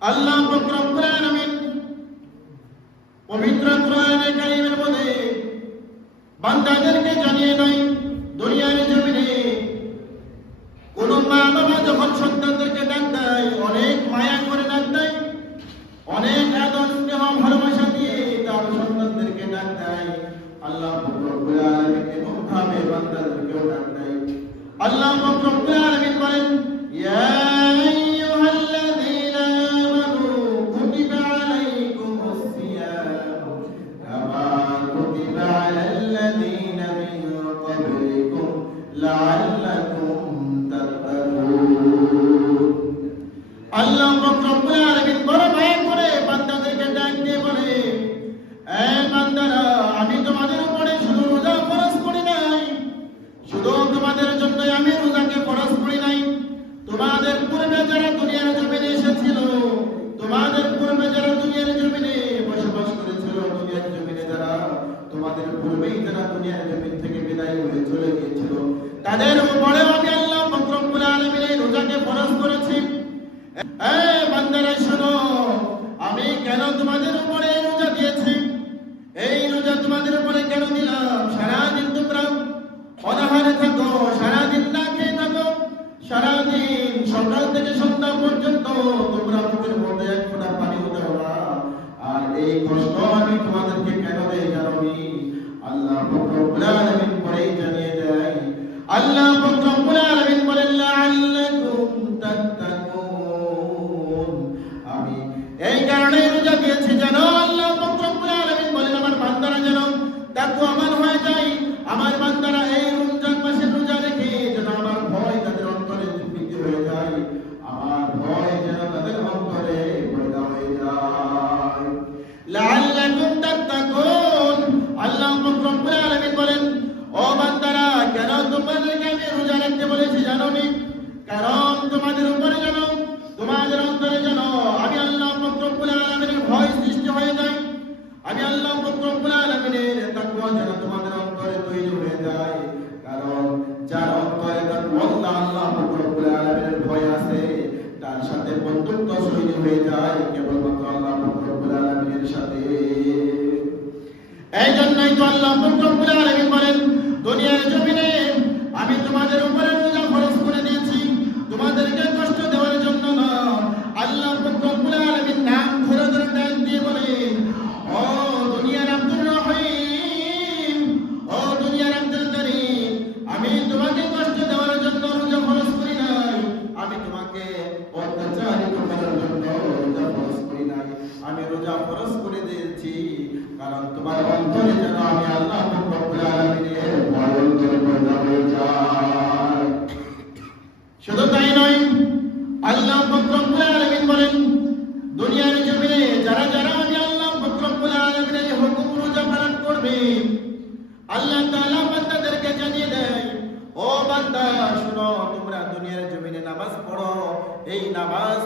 আল্লাহ পাক রব্বুল আলামিন পবিত্র কোরআনে কারীমের মধ্যে বান্দাদেরকে জানিয়ে দেয়, দুনিয়ার জমিনে কোন মা বাবা যখন সন্তানদেরকে ডাক দেয় অনেক মায়া করে ডাক দেয়, অনেক আদর স্নেহ ভালোবাসা দিয়ে তার সন্তানদেরকে ডাক দেয়। আল্লাহ পাক রব্বুল আলামিন এমন ভাবে বান্দাদেরকেও ডাক দেয়। আল্লাহ পাক রব্বুল আলামিন বলেন, ইয়া আইয়ুহাল্লাযীনা আমানু কুতিবা আলাইকুমুস সিয়াম কামা কুতিবা আলাল্লাযীনা মিন ক্বাবলিকুম লাআল্লাকুম তাত্তাকুন। আল্লাহ পাক রব্বুল আলামিন বড় মায়া করে বান্দাদেরকে ডাক দিয়ে বলে, এ বান্দারা, আমি তোমাদের উপরে শুধু রোজা ফরজ করি নাই, শুধু তোমাদের জন্য আমি রোজাকে ফরজ করি নাই, তোমাদের পূর্বে যারা দুনিয়ার জমিনে এসেছিল, তোমাদের পূর্বে যারা দুনিয়ার জমিনে বসবাস করেছিল, দুনিয়ার জমিনে যারা তোমাদের পূর্বেই যারা দুনিয়ার জমিন থেকে বিদায় হয়ে চলে গিয়েছিল, তাদের উপরেও আমি আল্লাহ পাক রব্বুল আলামিন এই রোজাকে ফরজ করেছি। এ বান্দারা শোনো, আমি কেন তোমাদের উপরে রোজা দিয়েছি, এই রোজা তোমাদের উপরে কেন দিলাম? সারাদিন তোমরা অনাহারে থাকো, সারাদিন না খেয়ে থাকো, সারাদিন সকাল থেকে সন্ধ্যা পর্যন্ত তোমরা মুখের মধ্যে এক ফোঁটা পানিও দাও না। আর এই কষ্ট আমি তোমাদেরকে কেন দেই জানো নি? আল্লাহ পাক রব্বুল আলামিন পরেই জানিয়ে দেয়। আল্লাহ পাক রব্বুল আলামিন বলেন, লাআল্লাকুম তাত্তাকুন। আমি এই কারণে রোজা দিয়েছি জানো, আল্লাহ পাক রব্বুল আলামিন বলেন, আমার বান্দারা যেন তাকওয়াবান হয়ে যায়, আমার বান্দারা এই রমজান মাসের রোজা রেখে যেন আমার ভয় তাদের অন্তরে বৃদ্ধি হয়ে যায়, আমার ভয় যেন তাদের অন্তরে পয়দা হয়ে যায়। লাআল্লাকুম তাত্তাকুন। আল্লাহ পাক রব্বুল আলামিন বলেন, ও বান্দারা, কেন তোমাদেরকে আমি রোজা রাখতে বলেছি জানো নি? কারণ তোমাদের উপরে যেন, তোমাদের অন্তরে যেন আমি আল্লাহ পাক রব্বুল আলামিনের ভয় সৃষ্টি হয়ে যায়, আমি আল্লাহ পাক রব্বুল আলামিনের তাকওয়া যেন তোমাদের অন্তরে তৈরি হয়ে যায়। কারণ যার অন্তরে তাকওয়া আল্লাহ পাক রব্বুল আলামিনের ভয় আছে, তার সাথে বন্ধুত্ব তৈরি হয়ে যায় কেবলমাত্র আল্লাহ পাক রব্বুল আলামিনের সাথে। এই জন্যই তো আল্লাহ পাক রব্বুল আলামিন বলেন, দুনিয়ার জমিনে আমি তোমাদের উপরে রোজা ফরজ করে দিয়েছি তোমাদেরকে কষ্ট দেওয়ার জন্য না। আল্লাহ পাক রব্বুল আলামিন নাম ধরে ধরে ডাক দিয়ে বলেন, ও দুনিয়ার আব্দুর রহিম, ও দুনিয়ার আব্দুল করিম, আমি তোমাকে কষ্ট দেওয়ার জন্য রোজা ফরজ করি নাই, আমি তোমাকে অত্যাচারিত করার জন্য রোজা ফরজ করি নাই, আমি রোজা ফরজ করে দিয়েছি কারণ তোমার অন্তরে যেন আমি আল্লাহ পাক রব্বুল আলামিনের ভয় অন্তরে পয়দা হয়ে যায়। শুধু তাই নয়, আল্লাহ পাক রব্বুল আলামিন বলেন, দুনিয়ার জমিনে যারা যারা আমি আল্লাহ পাক রব্বুল আলামিনের হুকুম রোজা পালন করবে, আল্লাহ তাআলা বান্দাদেরকে জানিয়ে দেয়, ও বান্দা শুনো, তোমরা দুনিয়ার জমিনে নামাজ পড়ো, এই নামাজ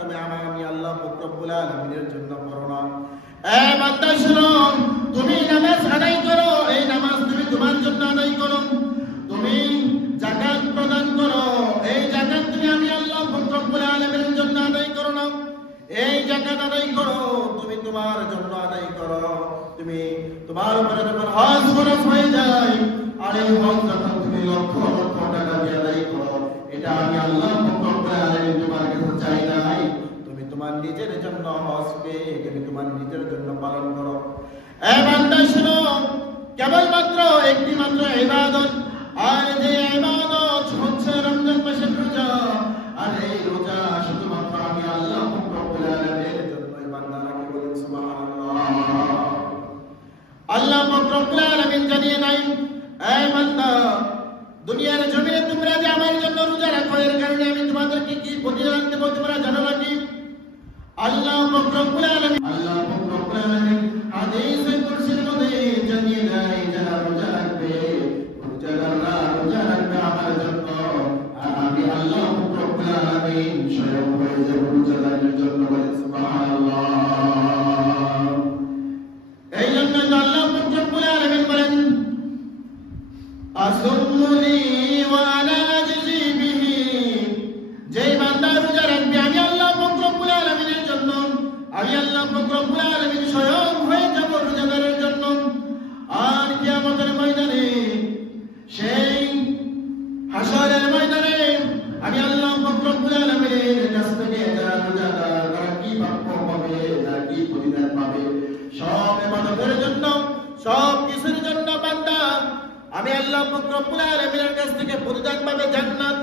তুমি আমি আল্লাহ পাক রব্বুল আলামিনের জন্য পড়ো না। এ বান্দা শুনো, তুমি নামাজ আদায় করো, এই নামাজ তুমি তোমার জন্য আদায় করো। তুমি যাকাত প্রদান করো, এই যাকাত তুমি আমি আল্লাহ পাক রব্বুল আলামিনের জন্য আদায় করো না। এই যাকাত আদায় করো, তুমি তোমার জন্য আদায় করো। তুমি তোমার উপরে যখন হজ ফরজ হয়ে যায়, আর এই হজ যখন তুমি লক্ষ লক্ষ টাকা দিয়ে আদায় করো, এটা আমি আল্লাহ পাক রব্বুল আলামিন তোমার কাছে চাই নাই, তুমি তোমার নিজের জন্য হজকে তুমি তোমার নিজের জন্য পালন করো। এ বান্দা শুনো, কেবলমাত্র একটি মাত্র ইবাদত, আর যে ইবাদত হচ্ছে রমজান মাসের রোজা, আর এই রোজা শুধুমাত্র আমি আল্লাহ পাক রব্বুল আলামিনের জন্য। বান্দারা কি বলেন সুবহানাল্লাহ? আল্লাহ পাক রব্বুল আলামিন জানিয়ে নাই, এ বান্দা, দুনিয়ার জমিনে তোমরা যে আমার জন্য রোজা রাখো, এর কারণে আমি তোমাদেরকে কি প্রতিদান দেব তোমরা জানো নাকি? আল্লাহ পাক রব্বুল আলামিন হাদিসে কুরসির মধ্যে জানিয়ে দেয়, যারা রোজা রাখবে, রোজাদাররা রোজা রাখবে আমার জন্য, আর আমি আল্লাহ পাক রব্বুল আলামিন স্বয়ং হয়ে যাব রোজাদারের জন্য। বলেন সুবহানাল্লাহ। এই জন্য আল্লাহ পাক রব্বুল আলামিন বলেন, আসুমুনি ওয়া আনা আজজি বিহি, যেই বান্দা রোজা রাখবে আমি আল্লাহ পাক রব্বুল আলামিনের জন্য আল্লাহ পাক রব্বুল আলামিনের কাছ থেকে প্রতিদান পাবে জান্নাত।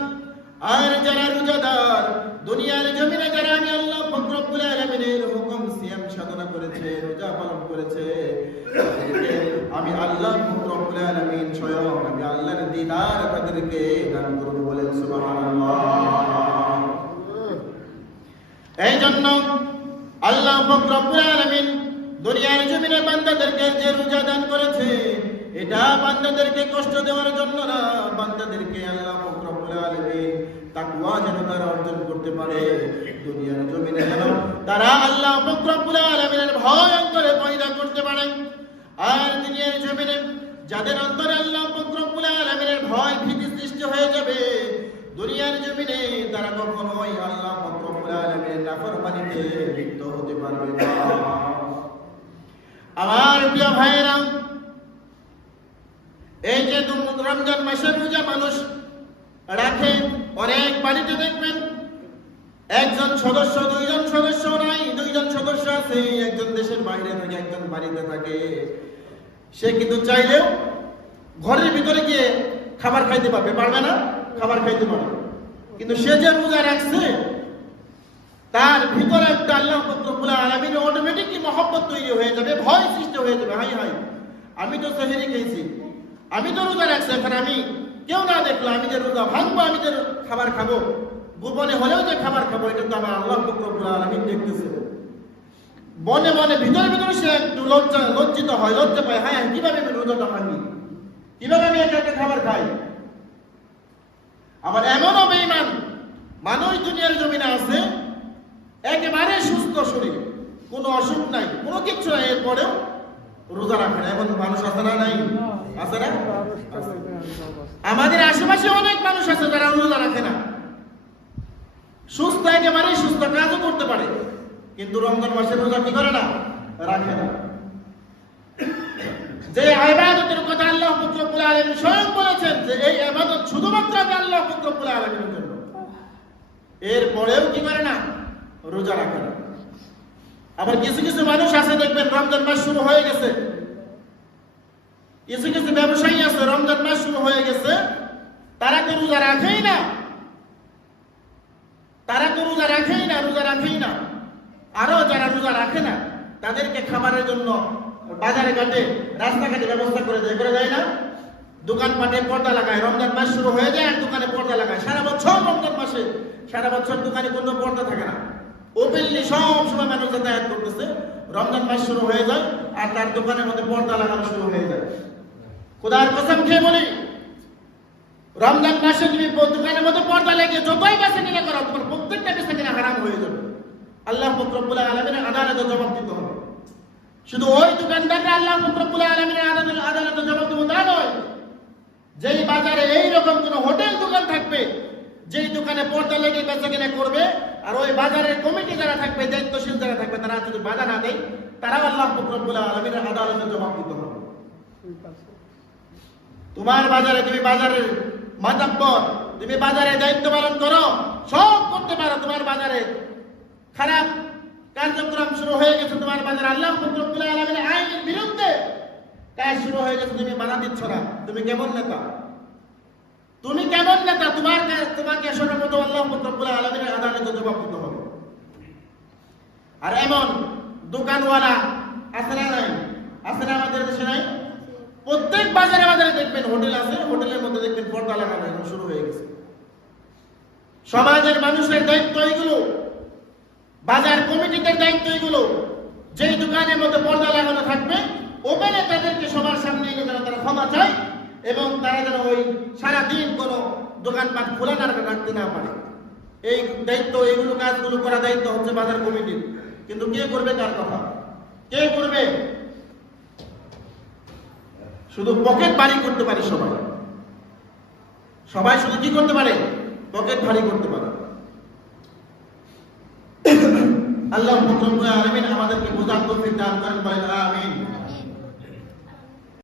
আর যারা রোজাদার, দুনিয়ার জমিনে যারা আমি আল্লাহ পাক রব্বুল আলামিনের হুকুম সিয়াম সাধনা করেছে, রোজা পালন করেছে, আমি আল্লাহ পাক রব্বুল আলামিন স্বয়ং আমি আল্লাহর দিদার তাদেরকে দান করব, বলেন সুবহানাল্লাহ। এই জন্য আল্লাহ পাক রব্বুল আলামিন দুনিয়ার জমিনে বান্দাদেরকে যে রোজা দান করেছে, এটা বান্দাদেরকে কষ্ট দেওয়ার জন্য না, বান্দাদেরকে আল্লাহ পাক রব্বুল আলামিন তাকওয়া যেন তারা অর্জন করতে পারে, দুনিয়ার জমিনে যেন তারা আল্লাহ পাক রব্বুল আলামিনের ভয় অন্তরে পয়দা করতে পারে। আর দুনিয়ার জমিনে যাদের অন্তরে আল্লাহ পাক রব্বুল আলামিনের ভয় ভীতি সৃষ্টি হয়ে যাবে, দুনিয়ার জমিনে তারা কখনোই আল্লাহ পাক রব্বুল আলামিনের নাফরমানিতে লিপ্ত হতে পারবে না। আমার প্রিয় ভাইয়েরা, এই যে রমজান মাসের রোজা মানুষ রাখে, অনেক বাড়িতে দেখবেন একজন সদস্য, দুইজন সদস্য নাই, দুইজন সদস্য আছে, একজন দেশের বাইরে থাকে, একজন বাড়িতে থাকে। সে কিন্তু চাইলেও ঘরের ভিতরে গিয়ে খাবার খাইতে পারবে না, খাবার খাইতে পারবে, কিন্তু সে যে রোজা রাখছে তার ভিতরে একটা আল্লাহ পাক রব্বুল আলামিনের অটোমেটিকলি মহব্বত তৈরি হয়ে যাবে, ভয় সৃষ্টি হয়ে যাবে। হাই হাই, আমি তো সেহরি খেয়েছি, আমি তো রোজা রাখছি, এখন আমি কেউ না দেখলো আমি যে রোজা ভাঙবো, আমি যে খাবার খাবো, গোপনে হলেও যে খাবার খাবো, এটা তো আমার আল্লাহ পাক রব্বুল আলামিন দেখতেছে। মনে মনে ভিতরে ভিতরে সে একটু লজ্জিত হয়, লজ্জা পায়, হ্যাঁ কিভাবে আমি রোজাটা ভাঙি, কিভাবে আমি একটা খাবার খাই। আবার এমনও বেঈমান মানুষ দুনিয়ার জমিনে আছে, একেবারে সুস্থ শরীর, কোনো অসুখ নাই, কোনো কিছু নাই, এরপরেও রোজা রাখে না। এমন মানুষ আছে না? নাই? আছে না? আমাদের আশেপাশে অনেক মানুষ আছে যারা রোজা রাখে না, সুস্থ, একেবারে সুস্থ, কাজও করতে পারে, কিন্তু রমজান মাসে রোজা কি করে না? রাখে না। যে ইবাদতের কথা আল্লাহ পাক রব্বুল আলামিন স্বয়ং বলেছেন যে এই ইবাদত শুধুমাত্র আল্লাহ পাক রব্বুল আলামিনের জন্য, এরপরেও কি করে না? রোজা রাখে না। আবার কিছু কিছু মানুষ আছে দেখবেন রমজান মাস শুরু হয়ে গেছে, কিছু কিছু ব্যবসায়ী আছে রমজান মাস শুরু হয়ে গেছে, তারা তো রোজা রাখেই না, তারা তো রোজা রাখেই না, রোজা রাখেই না। আরো যারা রোজা রাখে না তাদেরকে খাবারের জন্য বাজারে ঘাটে, রাস্তাঘাটে ব্যবস্থা করে দেয় না, দোকানপাটে পর্দা লাগায়, রমজান মাস শুরু হয়ে যায় আর দোকানে পর্দা লাগায়। সারা বছর রমজান মাসে সারা বছর দোকানে কোনো পর্দা থাকে না, ওপেনলি সব সময় মানুষ যাতায়াত করতেছে, রমজান মাস শুরু হয়ে যায় আর তার দোকানের মধ্যে পর্দা লাগানো শুরু হয়ে যায়। খোদার কসম খেয়ে বলি, রমজান মাসে তুমি দোকানের মধ্যে পর্দা লেগে যতই বেচা কিনা করো, তোমার প্রত্যেকটা বেচা কিনা হারাম হয়ে যাবে, আল্লাহ পাক রব্বুল আলামিনের আদালতে জবাব দিতে হবে। শুধু ওই দোকানদাররা আল্লাহ পাক রব্বুল আলামিনের আদালতে জবাব দেব তা নয়, যেই বাজারে এইরকম কোন হোটেল দোকান থাকবে, যেই দোকানে পর্দা লেগে বেচা কিনা করবে, আর ওই বাজারের কমিটি যারা থাকবে, দায়িত্বশীল যারা থাকবে, তারা যদি বাধা না দেয়, তারা আল্লাহ পাক রব্বুল আলামিনের আদালতে জবাব দিতে হবে। তোমার বাজারে, তুমি বাজারের মাতাব্বর, তুমি বাজারে দায়িত্ব পালন করো, সব করতে পারো, তোমার বাজারে খারাপ কার্যক্রম শুরু হয়ে গেছে, তোমার বাজারে আল্লাহ পাক রব্বুল আলামিনের আইনের বিরুদ্ধে কাজ শুরু হয়ে গেছে, তুমি বাধা দিচ্ছ না, তুমি কেমন নেতা? তুমি কেমন নেতা? তোমাকে সর্বপ্রথম আল্লাহ পাক রব্বুল আলামিনের আদালতে জবাব দিতে হবে। আর এমন দোকানওয়ালা আছে না? নাই? আছে না আমাদের দেশে? নাই? প্রত্যেক বাজারে বাজারে দেখবেন হোটেল আছে, হোটেলের মধ্যে দেখবেন পর্দা লাগানো শুরু হয়ে গেছে। সমাজের মানুষের দায়িত্ব এগুলো, বাজার কমিটিদের দায়িত্ব এগুলো, যেই দোকানের মধ্যে পর্দা লাগানো থাকবে ওপেনে তাদেরকে সবার সামনে এনে তারা ক্ষমা চায়, এবং তারা যেন ওই সারাদিন কোনো দোকানপাট খোলা না রাখতে না পারে। এই দায়িত্ব, এইগুলো কাজগুলো করা দায়িত্ব হচ্ছে বাজার কমিটির। কিন্তু কে করবে? কার কথা কে করবে? শুধু পকেট ভারী করতে পারে সবাই, সবাই শুধু কি করতে পারে? পকেট ভারী করতে পারে। আল্লাহ রাব্বুল আলামিন আমাদেরকে বুঝার তৌফিক দান করেন, বলেন আমিন।